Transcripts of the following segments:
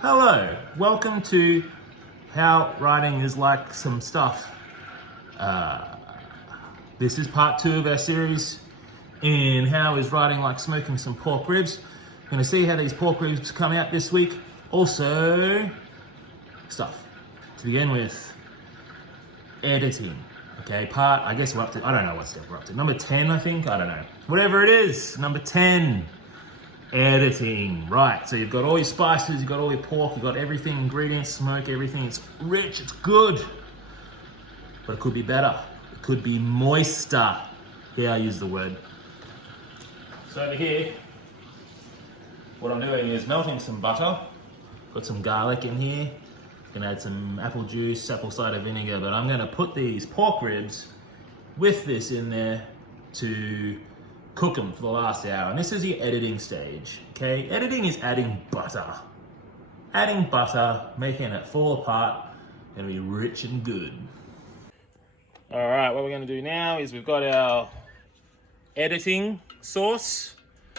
Hello, welcome to How Writing is Like Some Stuff. This is part 2 of our series in How is Writing Like Smoking Some Pork Ribs. We're going to see how these pork ribs come out this week. Also, stuff. To begin with, editing. Okay, I guess we're up to, I don't know what step we're up to. Number 10, I think? I don't know. Whatever it is, number 10. Editing, right, so you've got all your spices, you've got all your pork, you've got everything, ingredients, smoke, everything. It's rich, it's good, but it could be better. It could be moister. Here I use the word. So over here, what I'm doing is melting some butter. Got some garlic in here. Gonna add some apple juice, apple cider vinegar, but I'm gonna put these pork ribs with this in there to cook them for the last hour. And this is your editing stage, okay? Editing is adding butter. Adding butter, making it fall apart, gonna be rich and good. All right, what we're gonna do now is we've got our editing sauce.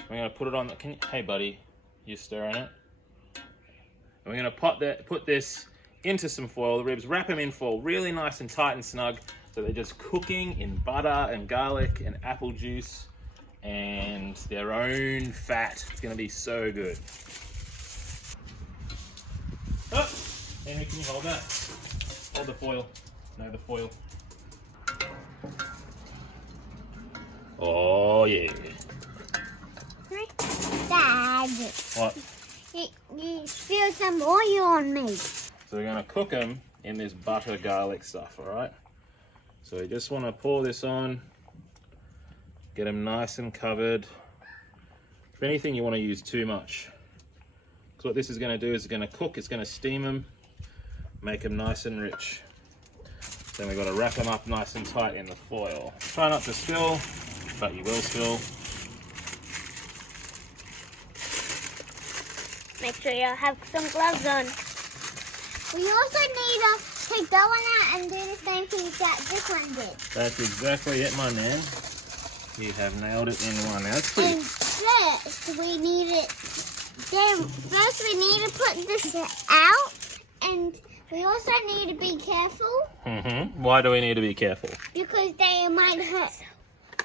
We're gonna put it on the, hey buddy, you stirring it? And we're gonna put this into some foil, the ribs, wrap them in foil, really nice and tight and snug, so they're just cooking in butter and garlic and apple juice and their own fat. It's gonna be so good. Oh, Henry, can you hold that? Hold the foil. No, the foil. Oh yeah. Dad. What? You spilled some oil on me. So we're gonna cook them in this butter garlic stuff, all right? So we just wanna pour this on, get them nice and covered. If anything, you wanna use too much. So what this is gonna do is it's gonna cook, it's gonna steam them, make them nice and rich. Then we've gotta wrap them up nice and tight in the foil. Try not to spill, but you will spill. Make sure you have some gloves on. We also need to take that one out and do the same thing that this one did. That's exactly it, my man. You have nailed it in one. That's pretty. And first we need to put this out, and we also need to be careful. Why do we need to be careful? Because they might hurt.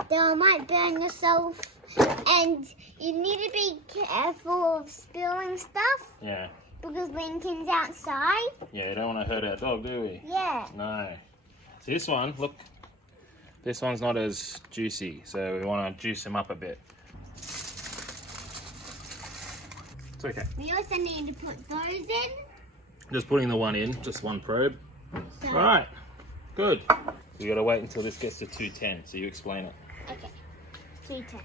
They might burn yourself, and you need to be careful of spilling stuff. Yeah. Because Lincoln's outside. Yeah, you don't want to hurt our dog, do we? Yeah. No. So this one, look, this one's not as juicy, so we want to juice him up a bit. It's okay. We also need to put those in. Just putting the one in, just one probe. So, All right, good. We got to wait until this gets to 210, so you explain it. Okay. 210.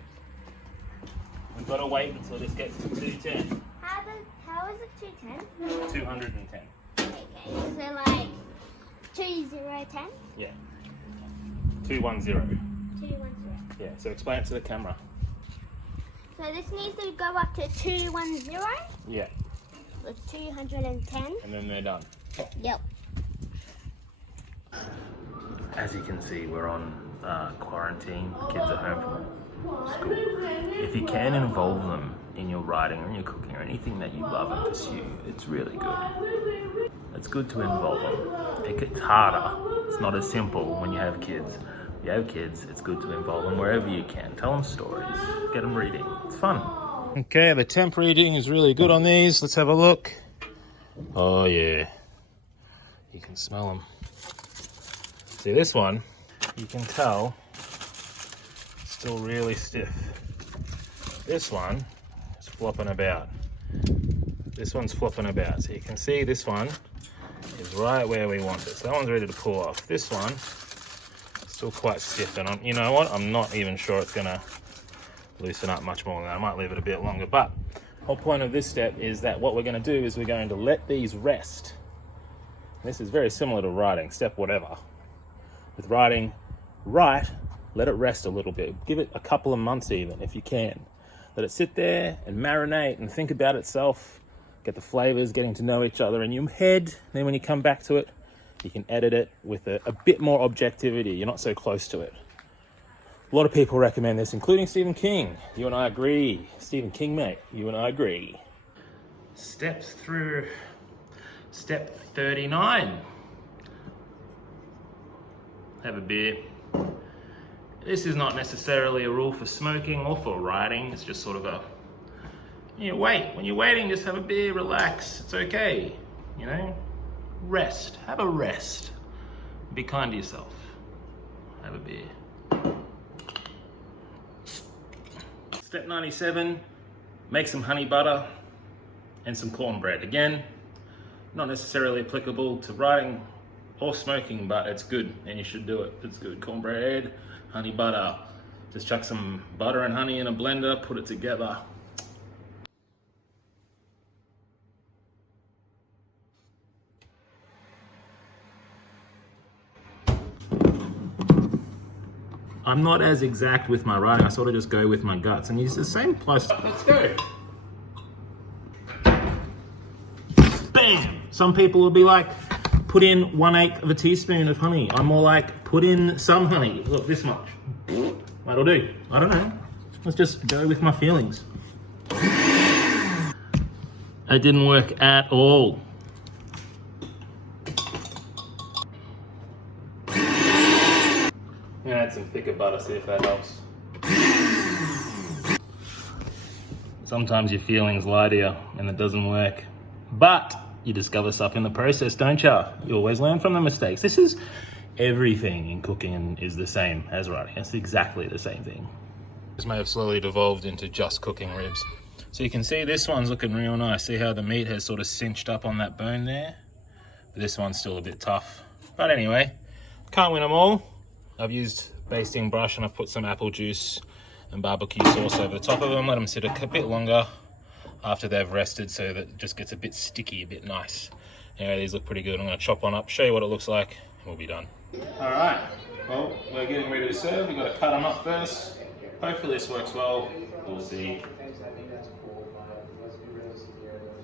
We've got to wait until this gets to 210. How is it 210? 210. Okay, so like 2010? Yeah. 210. 210. Yeah, so explain it to the camera. So this needs to go up to 210 Yeah, with 210. and then they're done. Yep. As you can see, we're on quarantine. The kids are home from school. If you can involve them in your writing or in your cooking or anything that you love and pursue, it's really good. It's good to involve them. It gets harder. It's not as simple when you have kids. If you have kids, it's good to involve them wherever you can. Tell them stories. Get them reading. It's fun. Okay, the temp reading is really good on these. Let's have a look. Oh yeah. You can smell them. See, this one, you can tell, still really stiff. This one is flopping about. This one's flopping about. So you can see this one is right where we want it. So that one's ready to pull off. This one, still quite stiff. And you know what? I'm not even sure it's gonna loosen up much more than that. I might leave it a bit longer. But the whole point of this step is that what we're gonna do is we're going to let these rest. And this is very similar to writing, step whatever. With writing, write, let it rest a little bit. Give it a couple of months even, if you can. Let it sit there and marinate and think about itself. Get the flavors, getting to know each other in your head. Then when you come back to it, you can edit it with a bit more objectivity. You're not so close to it. A lot of people recommend this, including Stephen King. You and I agree. Stephen King, mate, you and I agree. Step 39. Have a beer. This is not necessarily a rule for smoking or for writing. It's just sort of a, wait. When you're waiting, just have a beer, relax. It's okay. Rest. Have a rest. Be kind to yourself. Have a beer. Step 97, make some honey butter and some cornbread. Again, not necessarily applicable to writing or smoking, but it's good and you should do it. It's good. Cornbread, honey butter. Just chuck some butter and honey in a blender, put it together. I'm not as exact with my writing. I sort of just go with my guts and use the same plus. Let's go. Bam! Some people will be like, put in 1/8 of a teaspoon of honey. I'm more like, put in some honey. Look, this much. That'll do. I don't know. Let's just go with my feelings. It didn't work at all. I'm gonna add some thicker butter, see if that helps. Sometimes your feelings lie to you and it doesn't work. But you discover stuff in the process, don't you? You always learn from the mistakes. This is everything in cooking is the same as writing. It's exactly the same thing. This may have slowly devolved into just cooking ribs. So you can see this one's looking real nice. See how the meat has sort of cinched up on that bone there? But this one's still a bit tough. But anyway, can't win them all. I've used basting brush and I've put some apple juice and barbecue sauce over the top of them. Let them sit a bit longer after they've rested so that it just gets a bit sticky, a bit nice. Anyway, these look pretty good. I'm gonna chop one up, show you what it looks like, and we'll be done. All right, well, we're getting ready to serve. We've got to cut them up first. Hopefully this works well. We'll see.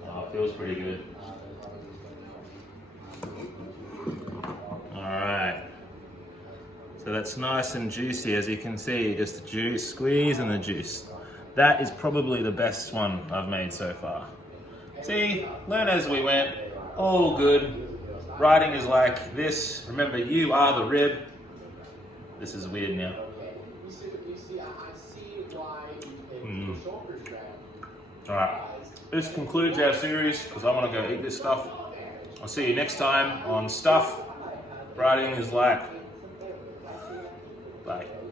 Oh, it feels pretty good. All right. So that's nice and juicy, as you can see, just the juice, squeeze and the juice. That is probably the best one I've made so far. See, learn as we went, all good. Writing is like this. Remember, you are the rib. This is weird now. All right, this concludes our series because I want to go eat this stuff. I'll see you next time on Stuff. Writing is like